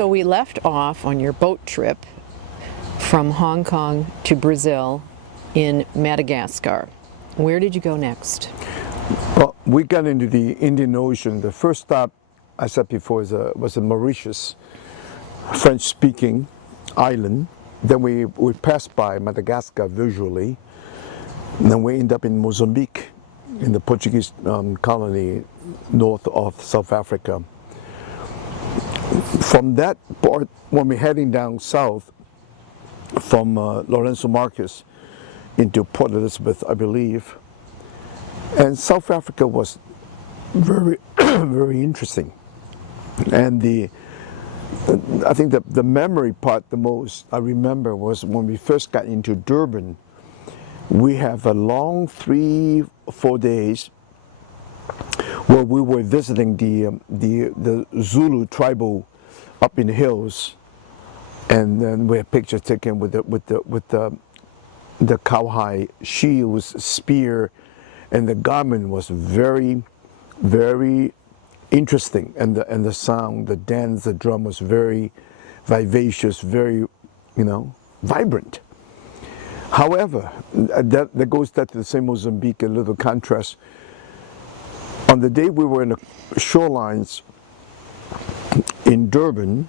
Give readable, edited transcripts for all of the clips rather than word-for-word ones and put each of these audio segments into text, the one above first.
So we left off on your boat trip from Hong Kong to Brazil in Madagascar. Where did you go next? Well, we got into the Indian Ocean. The first stop, I said before, was in Mauritius, French-speaking island. Then we passed by Madagascar visually. And then we end up in Mozambique, in the Portuguese colony north of South Africa. From that part, when we're heading down south from Lourenço Marques into Port Elizabeth, I believe, and South Africa was very, very interesting. And I think the memory part the most I remember was when we first got into Durban. We have a long 3-4 days where we were visiting the Zulu tribal up in the hills, and then we had pictures taken with the cowhide shields, spear, and the garment was very, very interesting, and the sound, the dance, the drum was very vivacious, very, vibrant. However, that goes back to the same Mozambique, a little contrast. On the day we were in the shorelines in Durban,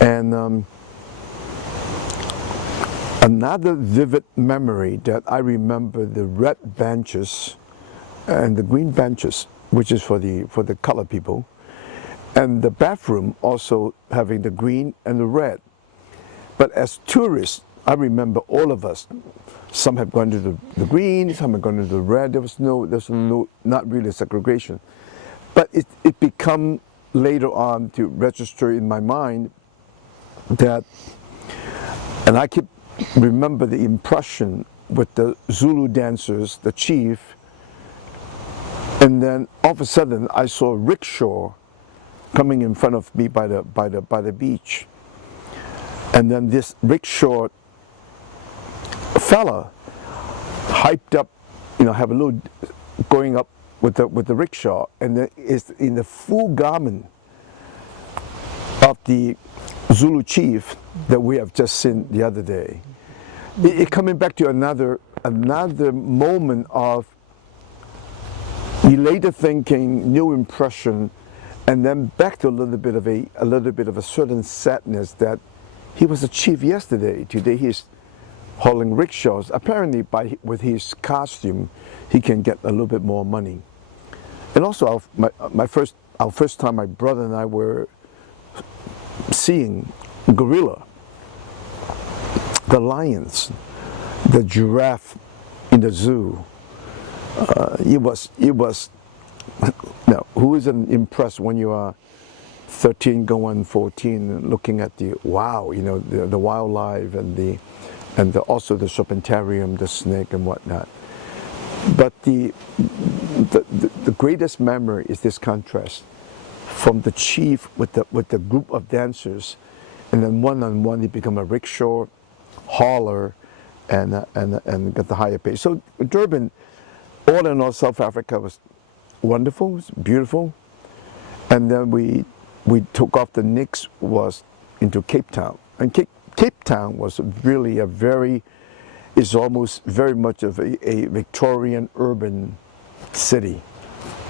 and another vivid memory that I remember, the red benches and the green benches, which is for the colored people, and the bathroom also having the green and the red. But as tourists, I remember all of us, some have gone to the green, some have gone to the red. There's not really segregation. But it become later on to register in my mind that, and I keep remember the impression with the Zulu dancers, the chief, and then all of a sudden I saw a rickshaw coming in front of me by the beach, and then this rickshaw fella hyped up, have a little going up with the rickshaw, and then is in the full garment of the Zulu chief that we have just seen the other day. It coming back to another moment of elated thinking, new impression, and then back to a little bit of a certain sadness that he was a chief yesterday. Today he's hauling rickshaws. Apparently, with his costume, he can get a little bit more money. And also, our first time, my brother and I were seeing gorilla, the lions, the giraffe in the zoo. It was. Now, who isn't impressed when you are 13 going 14, looking at the wildlife and also the serpentarium, the snake and whatnot. But the greatest memory is this contrast from the chief with the group of dancers, and then one-on-one he become a rickshaw hauler and get the higher pay. So Durban, all in all, South Africa was wonderful, was beautiful, and then we took off. The next was into Cape Town, and Cape Town was really is almost very much of a Victorian urban city.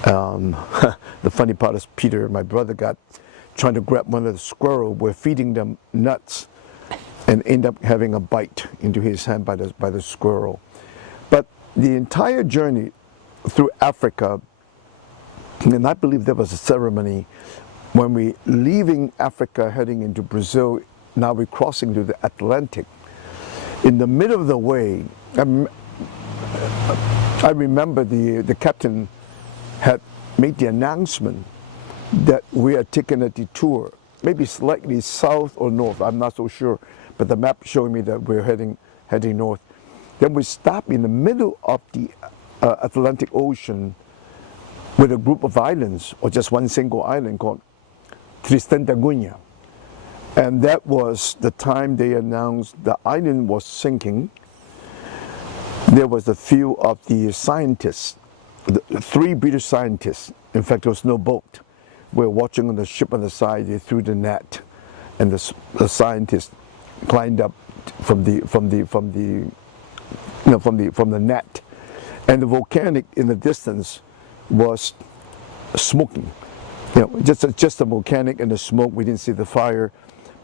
The funny part is Peter, my brother, got trying to grab one of the squirrels. We're feeding them nuts and end up having a bite into his hand by the squirrel. But the entire journey through Africa, and I believe there was a ceremony when we leaving Africa heading into Brazil. Now we're crossing to the Atlantic. In the middle of the way, I remember the captain had made the announcement that we are taking a detour, maybe slightly south or north, I'm not so sure, but the map showing me that we're heading north. Then we stop in the middle of the Atlantic Ocean with a group of islands, or just one single island called Tristan da Cunha. And that was the time they announced the island was sinking. There was a few of the scientists, the 3 British scientists. In fact, there was no boat. We were watching on the ship on the side. They threw the net and the scientists climbed up from the net, and the volcanic in the distance was smoking. Just the volcanic and the smoke. We didn't see the fire,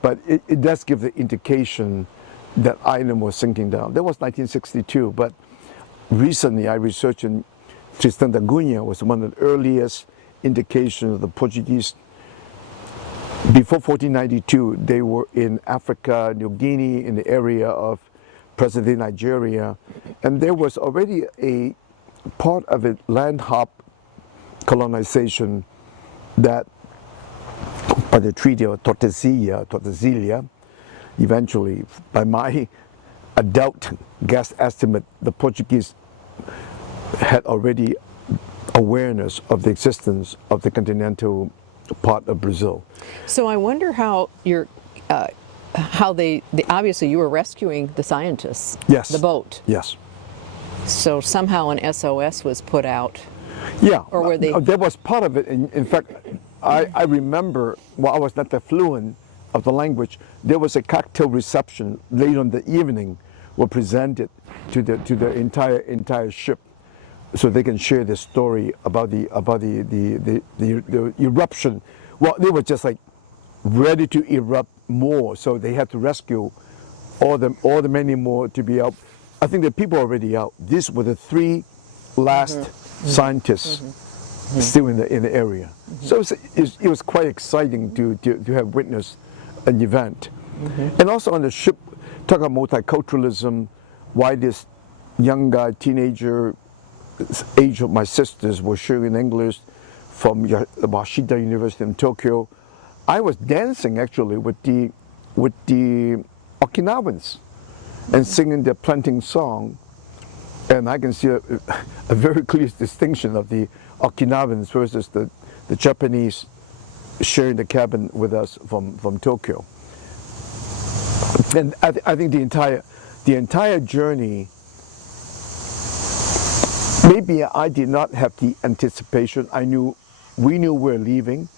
but it does give the indication that island was sinking down. That was 1962, but recently I researched in Tristan da Cunha was one of the earliest indications of the Portuguese. Before 1492, they were in Africa, New Guinea, in the area of present-day Nigeria, and there was already a part of it land hop colonization that, by the Treaty of Tordesillas, eventually, by my adult guess estimate, the Portuguese had already awareness of the existence of the continental part of Brazil. So I wonder how they obviously you were rescuing the scientists. Yes. The boat. Yes. So somehow an SOS was put out. Yeah. Or were they? That was part of it. In fact, I remember, while I was not that fluent of the language, there was a cocktail reception late on the evening, were presented to the entire ship, so they can share the story about the eruption. Well, they were just like ready to erupt more, so they had to rescue all the many more to be out. I think the people are already out. These were the three last scientists still in the area. So it was quite exciting to have witnessed an event. And also on the ship, talk about multiculturalism, why this young guy, teenager, age of my sisters, was sharing English from Washita University in Tokyo. I was dancing actually with the Okinawans and singing the planting song, and I can see a very clear distinction of the Okinawans versus the Japanese sharing the cabin with us from Tokyo. And I think the entire journey, maybe I did not have the anticipation. We knew we were leaving,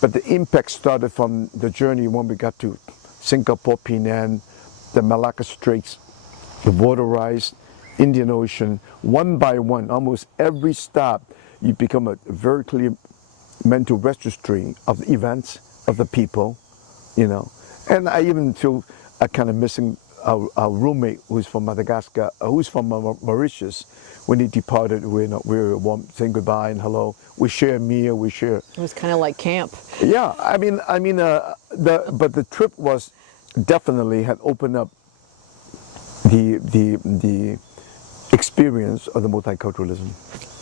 but the impact started from the journey when we got to Singapore, Penang, the Malacca Straits, the waterized Indian Ocean. One by one, almost every stop, you become a very clear mental registry of the events, of the people, And I even feel kind of missing our roommate who's from Madagascar, who's from Mauritius. When he departed, we were saying goodbye and hello. We share a meal. We share. It was kind of like camp. Yeah, but the trip was definitely had opened up the experience of the multiculturalism.